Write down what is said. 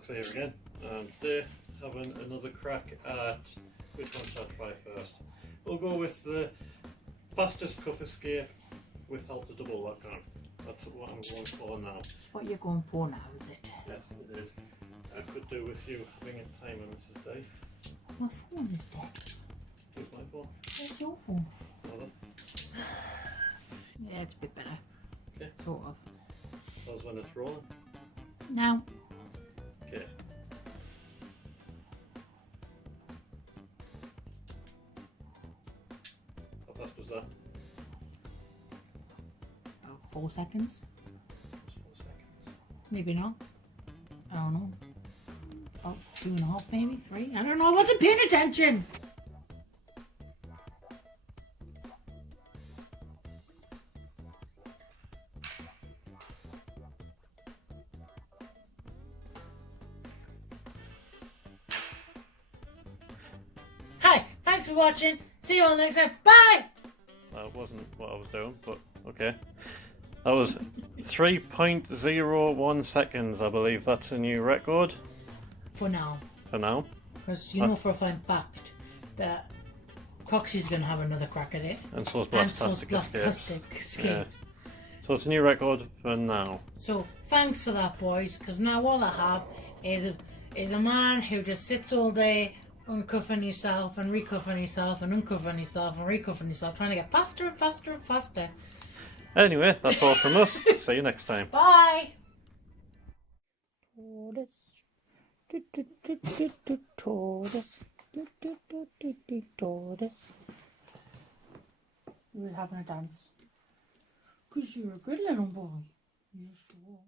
Deadlocks here again, and today having another crack at which one shall I try first. We'll go with the fastest cuff escape without the double lock on. That's what I'm going for now. That's what you're going for now, is it? Yes, it is. I could do with you having a timer, Mrs. Day. My phone is dead. Where's my phone? Where's your phone? Mother. Yeah, it's a bit better. Okay. Sort of. That's when it's rolling. Now. Okay. How fast was that? About 4 seconds. Just 4 seconds. Maybe not. I don't know. About 2.5 maybe, 3. I don't know, I wasn't paying attention! Hi, thanks for watching. See you all next time. Bye! That wasn't what I was doing, but okay. That was 3.01 seconds, I believe. That's a new record For now. for now. Because you know for a fact that Coxie's going to have another crack at it. And so is And so's Blastastic Escapes. Blastastic Escapes. Yeah. So it's a new record for now. So thanks for that, boys, because now all I have is a man who just sits all day uncuffing himself and recuffing himself and uncovering himself and recuffing himself, trying to get faster and faster and faster. Anyway, that's all from us. See you next time. Bye! Tortoise. He was having a dance. Because you're a good little boy. Yes, you are.